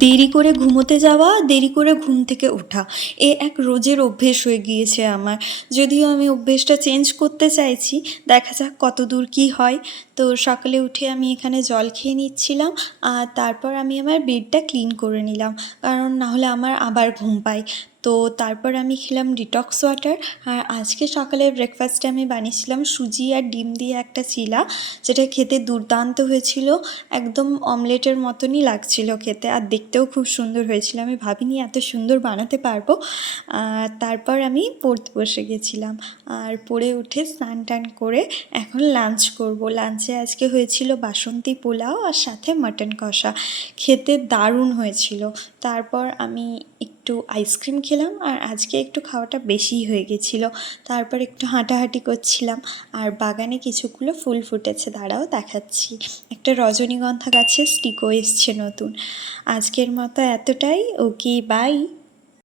দেরি করে ঘুমোতে যাওয়া, দেরি করে ঘুম থেকে ওঠা, এ এক রোজের অভ্যেস হয়ে গিয়েছে আমার। যদিও আমি অভ্যেসটা চেঞ্জ করতে চাইছি, দেখা যাক কতদূর কী হয়। তো সকালে উঠে আমি এখানে জল খেয়ে নিচ্ছিলাম, আর তারপর আমি আমার বেডটা ক্লিন করে নিলাম, কারণ নাহলে আমার আবার ঘুম পায়। তো তারপর আমি খেলাম ডিটক্স ওয়াটার। আর আজকে সকালের ব্রেকফাস্টে আমি বানিয়েছিলাম সুজি আর ডিম দিয়ে একটা চিলা, যেটা খেতে দুর্দান্ত হয়েছিল। একদম অমলেটের মতনই লাগছিল খেতে, আর দেখতেও খুব সুন্দর হয়েছিল। আমি ভাবিনি এত সুন্দর বানাতে পারবো। তারপর আমি পড়তে বসে গেছিলাম, আর পড়ে উঠে স্নান টান করে এখন লাঞ্চ করব। লাঞ্চে আজকে হয়েছিল বাসন্তী পোলাও আর সাথে মাটন কষা, খেতে দারুণ হয়েছিল। তারপর আমি একটু আইসক্রিম খেলাম, আর আজকে একটু খাওয়াটা বেশিই হয়ে গেছিলো। তারপর একটু হাঁটাহাঁটি করছিলাম, আর বাগানে কিছুগুলো ফুল ফুটেছে, দাঁড়াও দেখাচ্ছি। একটা রজনীগন্ধা গাছের স্টিকও এসছে নতুন। আজকের মতো এতটাই, ওকে বাই।